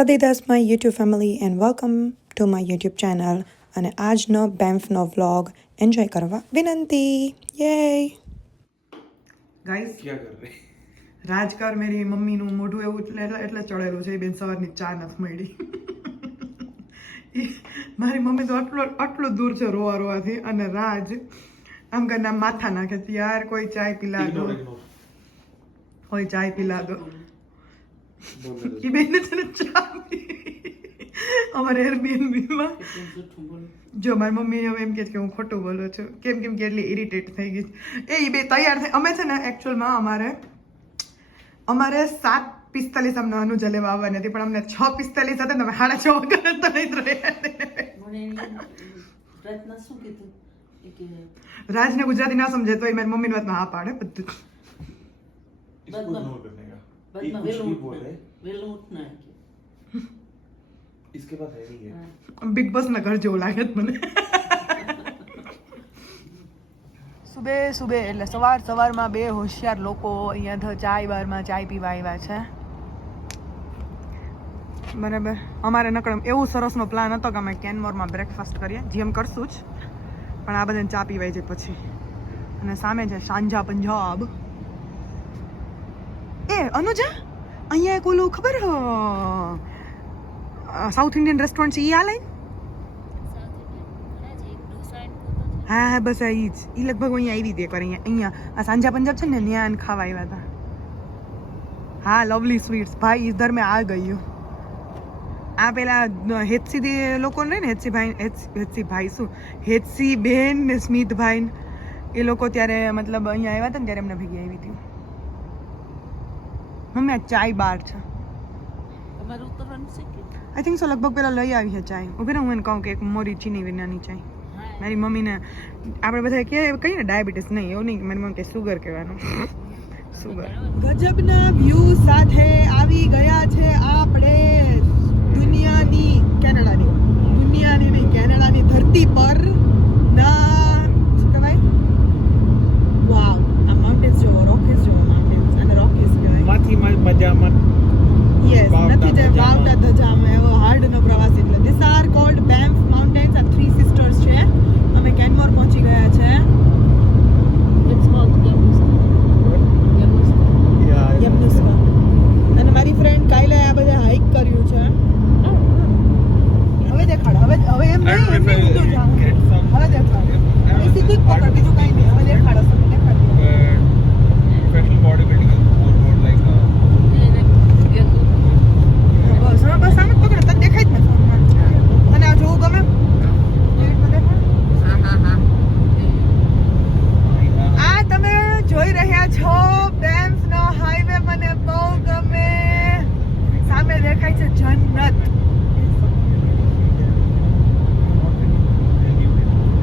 સદીદાસ my YouTube family and welcome to my YouTube channel. અને આજનો બેમ્ફનો vlog enjoy કરવા વિનંતી. યે ગાઈસ, क्या कर रहे? રાજકર મેરી મમ્મીનું મોઢું એવું એટલે ચડેલું છે. બેન સવારની ચા નથી મળી. મારી મમ્મી તો આટલું દૂર છે રોવા રોવાથી, અને રાજ આમ કરીને આમ માથા નાખે છે, યાર કોઈ ચાય પીલા દો, કોઈ ચાય પીલા દો. એ બેન છે ને ચા અમારે એરબીએનબીમાં જો મારી મમ્મી હવે એમ કહે છે કે હું ખોટું બોલું છું, કેમ કે એટલી ઇરિટેટ થઈ ગઈ છે. એ બે તૈયાર થઈ, અમે છે ને એકચ્યુઅલમાં અમારે 7:45 અમને અનુજા લેવા આવવાની હતી, પણ અમને 6:45 હતા ને, તમે 6:30 વગર તો નહીં રહ્યા. રાજને ગુજરાતી ના સમજે તો એ મારી મમ્મીની વાતમાં હા પાડે બધું. इसके बाद है नहीं है. બિગ બોસ ના ઘર જેવું લાગે છે મને. સુબે એટલે સવારમાં બે હોશિયાર લોકો અહીંયા ચાય બારમાં ચાય પીવા આવ્યા છે. બરાબર, અમારે નકળમ એવું સરસનો પ્લાન હતો કે અમે કેનમોરમાં બ્રેકફાસ્ટ કરીએ, જેમ કરશું જ, પણ આ બધાને ચા પીવાય છે પછી. અને સામે છે સાંજા પંજાબ. એ અનુજા, અહીંયા એક ઓલું ખબર સાઉથ ઇન્ડિયન રેસ્ટોરન્ટ છે, ઈ આ લાઈન? હા બસ આ ઈ જ. ઈ લગભગ અહીંયા આવી હતી એકવાર. અહીંયા આ સાંજા પંજાબ છે ને, ત્યાં ખાવા આવ્યા હતા. હા, લવલી સ્વીટ્સ ભાઈ, ઇધર મેં આ ગયું. આ પેલા હેતસી લોકો ને હેતસી ભાઈ શું હેતસી બેન ને સ્મિત ભાઈ એ લોકો ત્યારે મતલબ અહીંયા આવ્યા હતા ને, ત્યારે એમને ભેગી આવી હતી. મમ્મી આ ચાય બાર છે, આઈ થિંક સો. લગભગ પેલા લઈ આવી છે ચાય. ઉભી રહે, હું એને કહું કે એક મોરી ચીની વિનાની ચાય. મારી મમ્મીને આપણે બધા કહીએ ને ડાયાબિટીસ, નહીં એવું નહીં, મારી મમ્મી કે સુગર કહેવાનું. સુગર. ગજબના વ્યૂ સાથે આવી ગયા છે આપણે દુનિયાની કેનેડાની ધરતી પર ના શું કહેવાય, વાવ. આ માઉન્ટેન્સ જોવો, રોકીસ જોવો, માઉન્ટેન્સ અને રોકીસ કહેવાય. માથી મજામાં યસ, નથી જે વાવટા ધજામાં એવો હાર્ડનો પ્રવાસ. એટલે ધીસ આર કોલ્ડ બેમ્ફ માઉન્ટેન્સ. આ 3 સિસ્ટર્સ છે. અમે કેનમોર પહોંચી ગયા છે. યમનુસ્કા. અને મારી ફ્રેન્ડ કાલે આ બધા હાઈક કર્યું છે. હવે દેખાડ, હવે એમ નહીં, સીધું જાવ. હવે દેખાડ, હવે સીધું જ પકડ, બીજું કાંઈ નહીં. હવે દેખાડો, દેખાડ. Professional body building more like બસ આમ જ પકડ, તને દેખાય જ ને ફોનમાં. અને આ જોવું ગમે આ તમે જોઈ રહ્યા છો બેમ્ફનો હાઈવે. મને બહુ ગમે. સામે દેખાય છે જન્નત.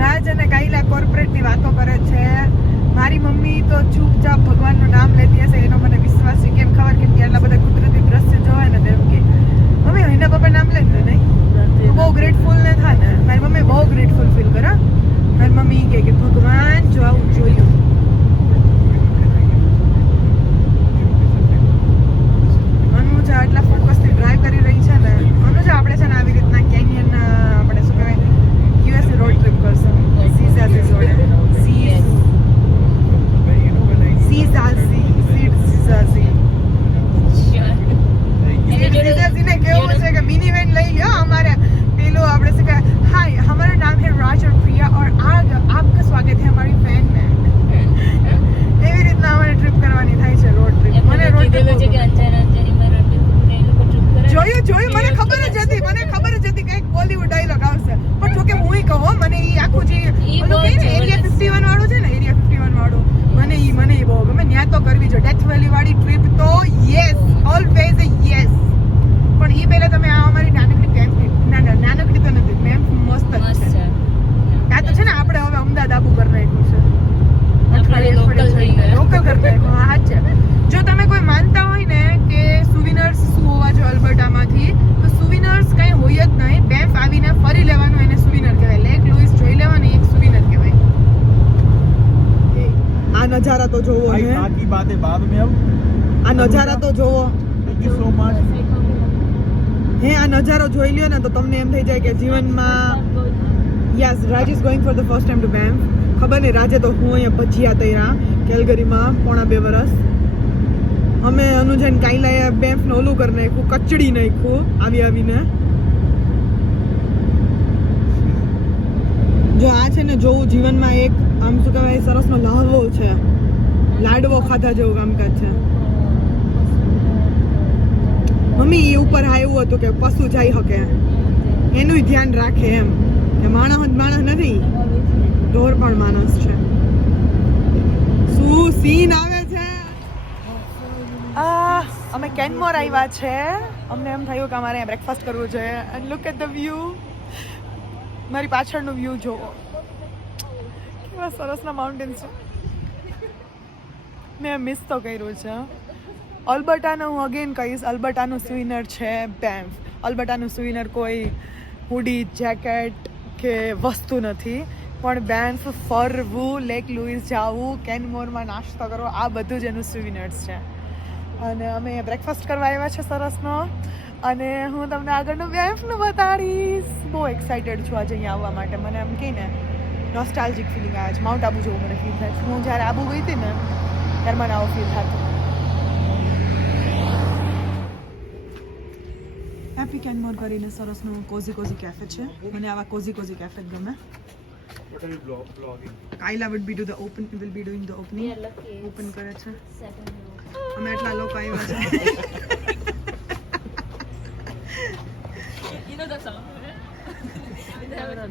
રાજ અને કાયલા કોર્પોરેટની વાતો કરે છે. મારી મમ્મી તો ચૂપચાપ ભગવાનનું નામ લેતી હશે, એનો મને વિશ્વાસ છે. કેમ ખબર? કેમ કે આટલા બધા કુદરતી દ્રશ્ય જોવાય ને, તેમ કે મમ્મી એના પપ્પા નામ લે ને, નહીં બહુ ગ્રેટફુલ ને થાય ને. મારી મમ્મી બહુ ગ્રેટફુલ ફીલ કરે. મારી મમ્મી કહે કે ભગવાન જો આવું જોયું. અનુજા આટલા ફોકસથી ડ્રાઈવ કરી રહી છે ને. અનુજા આપણે છે ને આવી રીતના કેનિયન, આપણે શું કહેવાય, યુએસ રોડ ટ્રીપ કરશું. સીઝાઝી જોડે સીઝાઝીને કેવું છે કે મિની વેન લઈ લ્યો અમારે. પેલું આપણે શું કહેવાય, હાય હમારા નામ है राज और प्रिया और आज आपका स्वागत है हमारी फैन में. એવી રીતના અમારે ટ્રીપ કરવાની થાય છે, રોડ ટ્રીપ. મને રોડ ટ્રીપ જોયું મને ખબર જ હતી કંઈક બોલીવુડ ડાયલોગ આવશે. પણ જો કે હું કહું, મને ઈ આખું જે ઓલું કહે ને એરિયા 51 વાળું છે ને, એરિયા 51 વાળું મને ઈ બહુ ગમે. ત્યાં તો કરવી જો ડેથ વેલી વાળી ટ્રીપ તો યસ, ઓલવેઝ યસ. પણ ઈ પહેલા તમે આ અમારી નાનકડી કેમ્પ, નાનકડી તો નથી, મેમ મસ્ત જ છે. ત્યાં તો છે ને આપણે હવે અમદાવાદ આબુ કરી નાખ્યું છે, લોકલ કરી નાખ્યું. હા છે. જો તમે કોઈ માનતા હોય ને કે સુવિનર્સ શું હોવા જોઈએ અલ્બર્ટામાંથી, તો સુવિનર્સ કંઈ હોય જ નહીં. બેમ્ફ આવીને ફરી લેવાનું, એને સુવિનર કહેવાય. લેક લુઈસ જોઈ લેવાની, એક સુવિનર કહેવાય. આ નજારા તો જોવો છે. बाकी बातें बाद में. अब આ નજારા તો જોવો. Thank you so much. હે આ નજારો જોઈ લ્યો ને તો તમને એમ થઈ જાય કે જીવનમાં yes Raj is going for the first time to Banff. ખબર નહીં રાજે તો હું અહીંયા ભજીયા તૈયાર કેલગરીમાં પોણા 2 વર્ષ અમે અનુજન કાંઈલાએ બેન્ફને ઓલું કરી નાખ્યું, કચડી નાખ્યું આવીને. જો આ છે ને જોવું જીવનમાં એક આમ શું કહેવાય સરસનો લહાવો છે, લાડવો ખાધા જેવું કામકાજ છે. મમ્મી એ ઉપર આવ્યું હતું કે પશુ જઈ શકે એનું ધ્યાન રાખે એમ કે માણસ નથી, ઢોર પણ માણસ છે. શું સીન આવે છે. અમે કેનમોર આવ્યા છે. અમને એમ થયું કે અમારે બ્રેકફાસ્ટ કરવું જોઈએ. And look at the view. મારી પાછળનો વ્યૂ જોવો, કેવા સરસના માઉન્ટેન્સ છે. મેં મિસ તો કર્યું છે. અલ્બર્ટાને હું અગેન કહીશ, અલ્બર્ટાનું સ્વિનર છે બેન્ફ. અલ્બર્ટાનું સ્વિનર કોઈ હુડી જેકેટ કે વસ્તુ નથી, પણ બેન્ફ ફરવું, લેક લુઈસ જવું, કેનમોરમાં નાસ્તો કરવો, આ બધું જ એનું સ્વિનર્સ છે. અને અમે બ્રેકફાસ્ટ કરવા આવ્યા છે સરસનો, અને હું તમને આગળનું બેન્ફનું બતાડીશ. બહુ એક્સાઇટેડ છું આજે અહીંયા આવવા માટે. મને એમ કહીને નોસ્ટાલ્જિક ફિલિંગ આવે છે. માઉન્ટ આબુ જેવું મને ફીલ થાય છે. હું જ્યારે આબુ ગઈ હતી ને ત્યારે મને આવો ફીલ થતું. હેપી કેનમોર કરીને સરસનું કોઝી કેફે છે. મને આવા કોઝી કેફે જ ગમે. What are you vlogging? કાયલા will be doing the opening. Open કરે છે. અમે એટલા લોકો આવ્યા છે.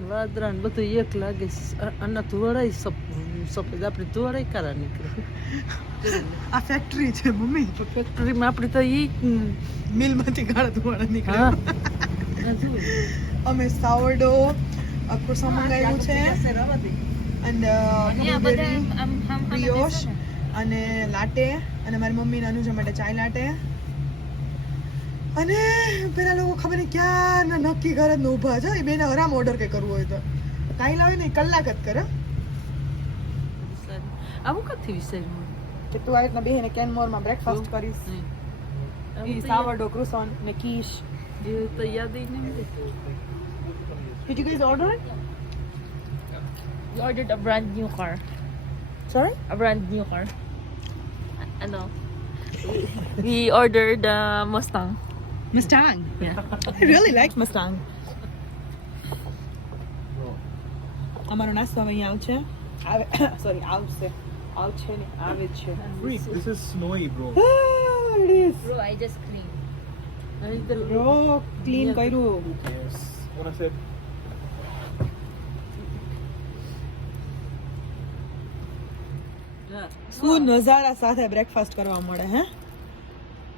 વાદરાન બધું એક લાગે. આના ધુવાડાય સફેદ આપણે ધુવાડાય કાળા નીકળે. આ ફેક્ટરી છે મમ્મી. ફેક્ટરીમાં આપણે તો ઈ મિલમાંથી કાળા ધુવાડા નીકળે. અમે સાવરડો ક્રોસા મંગાવ્યું છે and બ્રિયોશ અને લાટે, અને મારી મમ્મી ને અનુજા માટે ચાય લાટે. અને પેલા લોકો ખબર નહીં ક્યાં નક્કી કરે ને ઊભા છે. એ બેને આરામ ઓર્ડર કે કરવું હોય તો કાંઈ લાવે ને કલાક જ કરે. આવું કથી વિચાર્યું કે તું આ રીતના બેહીને કેનમોરમાં બ્રેકફાસ્ટ કરીશ. ઈ સાવરડો ક્રોસોન ને કીશ. જે તો યાદ નહીં. Did you guys order it? We ordered a brand new car. Sorry? A brand new car. Ano? We ordered the Mustang. Mustang. Yeah. I really like Mustang. અમારો નાસ્તો હવે અહીંયા આવશે. સોરી આવશે ને આવે છે. Freak, this is snowy, bro. It is. Bro, I just cleaned. Bro, clean કર્યું. Yes. Wanna sip? શું નજારા સાથે બ્રેકફાસ્ટ કરવા મળે હે.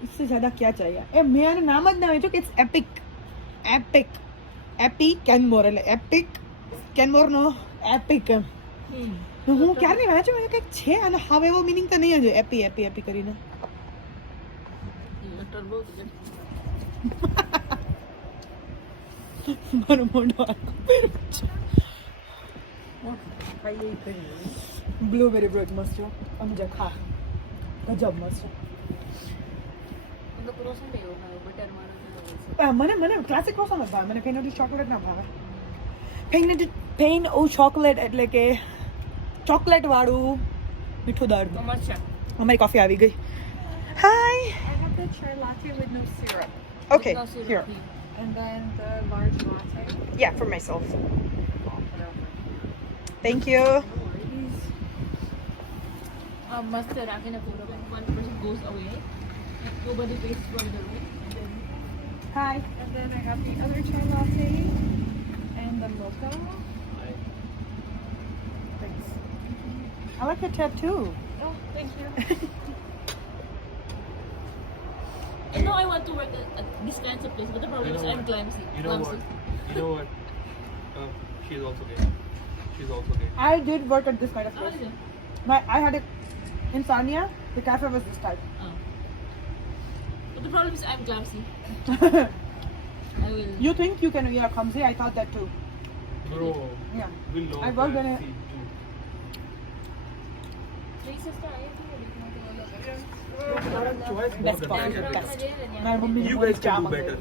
इससे ज्यादा क्या चाहिए. એ મેં આનું નામ જ ના વેચું કે ઇટ્સ એપિક કેનમોર, એટલે એપિક કેનમોર નો એપિક એમ. હું ક્યારની વાંચું મને કંઈક છે અને હવે એવો મિનિંગ તો નહીં જ એપી કરીને. મારો મોઢો બ્લુબેરી બ્રેડ મસ્ત છે. અમજા ખા ગજબ મસ્ત છે. મને ક્લાસિક ક્રોસન જ ભાવે. મને પેઇન ચોકલેટ ના ભાવે. પેઇન ઓ ચોકલેટ એટલે કે ચોકલેટ વાળું મીઠું દર્દ. અમારી કોફી આવી ગઈ. હાય. I have the chai latte with no syrup. Okay, No syrup, here. please. And then the large latte. Yeah, for myself. Thank you. Mustard, akin na puro. One person goes away. Nobody pays for the room. Hi. And then I got the other chai latte and the mocha. Thanks. I like your tattoo. Oh, thank you. I know I want to work at this kinds of place, but the problem is I'm clumsy. You know what? She's also gay. I did work at this kind of place. I had it in Sanya. The cafe was this type. But the problem is I'm clumsy. I will. You think you can wear clumsy? I thought that too. Bro, Yeah. we'll know I worked that in a- scene too. Best part. Best. My mummy You guys can do better.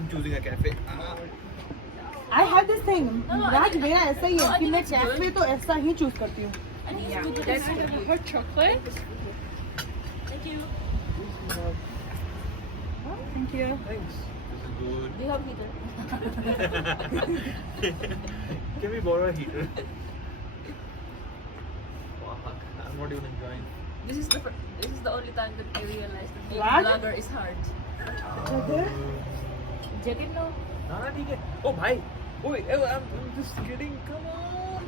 I'm choosing a cafe. I have this thing. राज मेरा ऐसा ही है कि मैं cafe तो ऐसा ही choose करती हूँ. Hot chocolate. Thank you. Thank you. Thanks. This is good. Do you have heater? Can we borrow a heater? Fuck, I'm not even enjoying. This is the only time that I realized that being a What? vlogger is hard. Jacket no? Nah, ठीक है. Oh, bhai. Oh, I'm just kidding. Come on.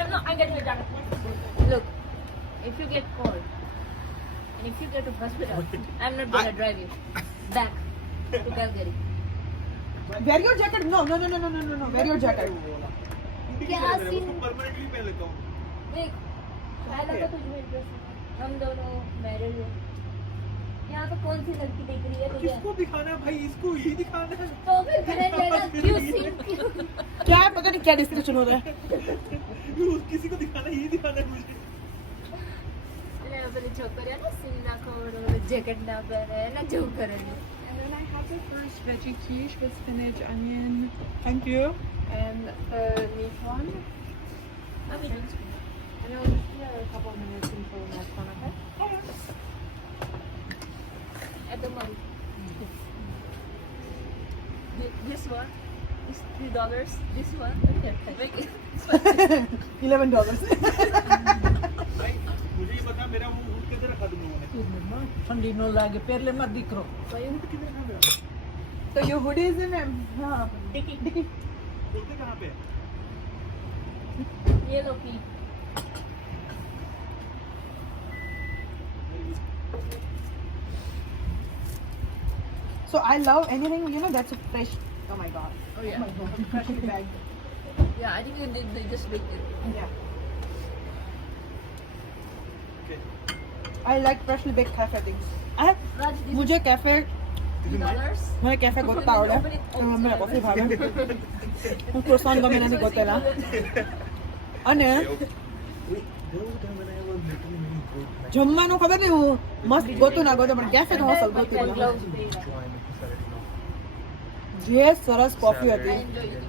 I'm not. I get your jacket. Look, if you get cold and if you get to hospital, I'm not gonna drive you back to Calgary. Wear your jacket. No. Wear your jacket. क्या scene? Permanently पहन लेता हूँ. देख, पहला तो तुझ में interest है. हम दोनों मैरिड हैं. यहाँ तो कौन सी लड़की देख रही है तुझे? किसको दिखाना है भाई? इसको ही दिखाना है. तो फिर मैंने लेना क्यों सीन? क्या है पता नहीं क्या डिस्कशन हो रहा है. किसी को दिखाना ही दिखाना है मुझे. એટલે પેલી છોકરીઓને સીન ના ખબર જેકેટ ના પહેરે ને જેવું કરેલું. And then I had the first veggie quiche with spinach, onion, Thank you. and the meat one. I mean, And I'll just be a couple minutes until the next one, okay? at the month. This one is $3. This one, like, $11. भाई मुझे ये बता मेरा वो hood किधर रखा तुम लोगों ने? ठंडी न लागे પહેરલે માં દીકરો. हुड किधर रखा मेरा? So your hoodie is in हाँ. Dicky. खोलते कहाँ पे? yellow pea. So I love anything that's fresh. Oh my god. Oh yeah. Oh my god. Freshly bagged. Yeah, I think they just baked it. Yeah. Okay. I like freshly baked cafe things. Raj, this मुझे cafe $3. મને cafe ગોતતા આવડે. મને coffee ભાવે. હું ક્રોસોન ગમે નથી ગોતેલા. અને There was a time when I was literally making good. જમવાનું ખબર નહીં હું મસ્ત ગોતું ના ગોતું પણ કેફે તો હસલ ગોતી And મને. gloves. જે સરસ કોફી I હતી. enjoy eating.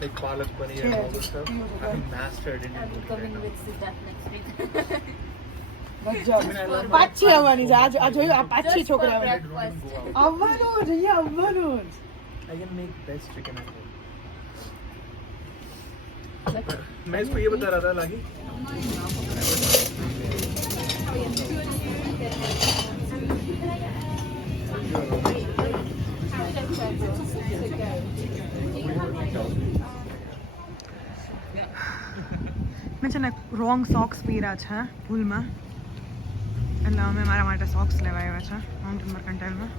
Like palak paneer and all this stuff. I mastered Indian I'll be cooking coming right with Siddharth next week. ગજબ. પાછી આવવાની છે. આ જોયું આ પાછી છોકરી now. I આવવાની. don't even go out. આવવાનું જ અહીંયા આવવાનું જ. I can make best chicken at home. मैं इसको ये बता रहा था लागी મેં છે ને રોંગ સોક્સ પહેર્યા છે ભૂલમાં એટલે અમે મારા માટે સોક્સ લેવા આવ્યા છે માઉન્ટેન મર્કન્ટાઇલમાં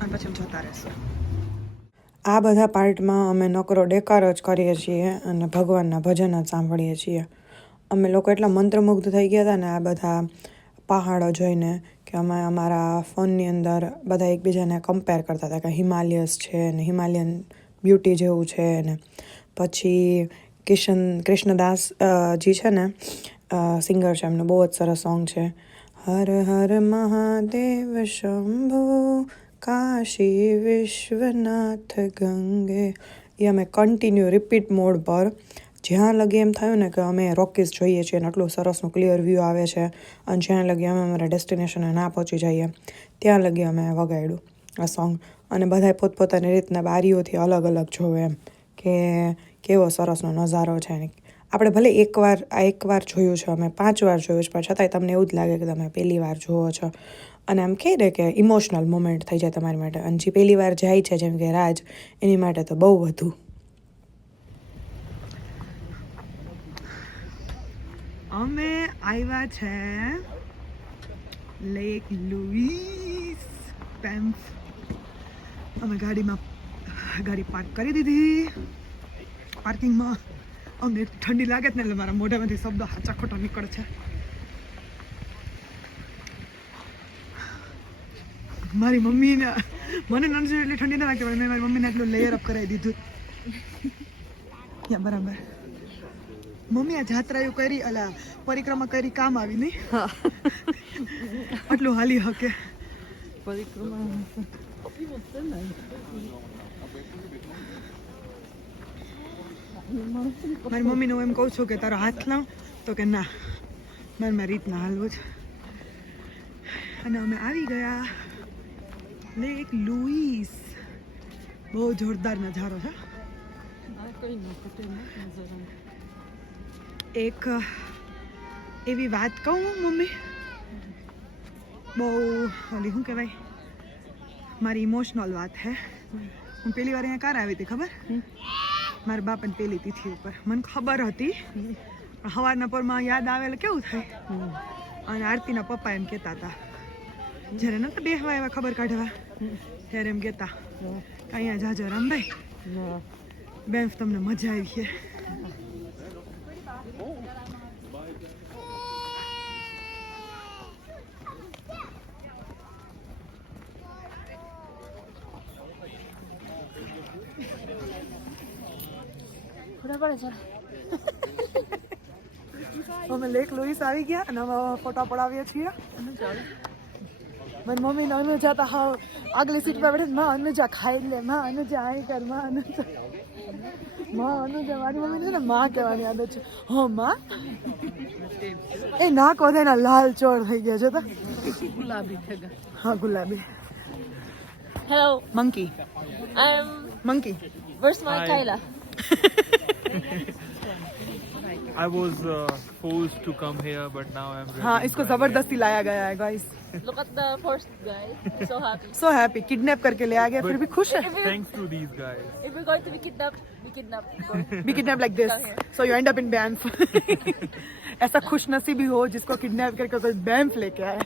અને પછી અમે જતા રહેશું. આ બધા પાર્ટમાં અમે નકરો ડેકાર જ કરીએ છીએ અને ભગવાનના ભજન જ સાંભળીએ છીએ. અમે લોકો એટલા મંત્રમુગ્ધ થઈ ગયા હતા ને આ બધા પહાડો જોઈને કે અમે અમારા ફોનની અંદર બધા એકબીજાને કમ્પેર કરતા હતા કે હિમાલયસ છે ને હિમાલયન બ્યુટી જેવું છે ને પછી કૃષ્ણદાસ જી છે ને સિંગર છે એમનું બહુ જ સરસ સોંગ છે હર હર મહાદેવ શંભો કાશી વિશ્વનાથ ગંગે. એ અમે કન્ટિન્યુ રિપીટ મોડ પર જ્યાં લગી એમ થયું ને કે અમે રોકીસ જોઈએ છીએ અને આટલું સરસનું ક્લિયર વ્યૂ આવે છે અને જ્યાં લગી અમે અમારા ડેસ્ટિનેશને ના પહોંચી જઈએ ત્યાં લગી અમે વગાડ્યું આ સોંગ. અને બધાએ પોતપોતાની રીતના બારીઓથી અલગ અલગ જોવે એમ કે કેવો સરસનો નજારો છે ને. આપણે ભલે એકવાર જોયું છે અમે 5 વાર જોયું છે પણ છતાંય તમને એવું જ લાગે કે તમે પહેલી વાર જુઓ છો અને આમ કહે ને કે ઇમોશનલ મોમેન્ટ થઈ જાય તમારી માટે. અને જે પહેલી વાર જાય છે જેમ કે રાજ એની માટે તો બહુ વધુ. અમે આવ્યા છે લેક લુઈસ પેન્સ. અમે ગાડી પાર્ક કરી દીધી પાર્કિંગમાં. અમને ઠંડી લાગે છે ને એટલે મારા મોઢામાંથી શબ્દ હાચા ખોટા નીકળે છે. મારી મમ્મીને મને નથી એટલી ઠંડી ના લાગતી પણ મેં મારી મમ્મીને એટલું લેયર અપ કરાવી દીધું. યા બરાબર. મમ્મી આ જાત્રાયું કરી અલા પરિક્રમા કરી કામ આવી નહીં આટલું હાલી હકે પરિક્રમા મારી મમ્મીને હું એમ કહું છું કે તારો હાથ લાવ તો કે ના મારી રીતના હાલવું છે. અને અમે આવી ગયા લેક લુઈસ. બહુ જોરદાર નજારો છે. કઈ ન ઘટે નજર. એક એવી વાત કહું મમ્મી, બહુ ઓલી શું કહેવાય, મારી ઇમોશનલ વાત હે. હું પહેલી વાર અહીંયા કાર આવી હતી ખબર, મારા બાપાને પહેલી તિથિ ઉપર. મને ખબર હતી સવારના પરમાં યાદ આવે એટલે કેવું થાય. અને આરતીના પપ્પા એમ કહેતા હતા જ્યારે નહોતા બેહવા એવા ખબર કાઢવા ત્યારે એમ કહેતા કે અહીંયા જાજો રામભાઈ બેન્ફ તમને મજા આવી છે. અમે લેક લુઈસ આવી ગયા અને હવે ફોટા પડાવીએ છીએ. મારી મમ્મી ને અનુજા તો હા આગલી સીટ પર બેઠે, માં અનુજા ખાઈ લે, માં અનુજા આઈ કર, માં અનુજા, માં અનુજા. મારી મમ્મી છે ને માં કહેવાની આદત છે. હો માં એ નાક વધારે લાલ ચોળ થઈ ગયા છે તો ગુલાબી થઈ ગયા. હા ગુલાબી. Hello, monkey I'm. Monkey. Where's my Kyla? I was forced to come here, but now I'm ready. हाँ इसको जबरदस्ती लाया गया है guys. Look at the first guy. I'm so happy. So happy. Kidnap करके ले आ गया फिर भी खुश है. Thanks to these guys. If we're going to be kidnapped, we kidnap. Be kidnapped like this. So you end up in Banff. ऐसा खुश नसीबी हो जिसको किडनैप करके कोई बैंफ लेके आए.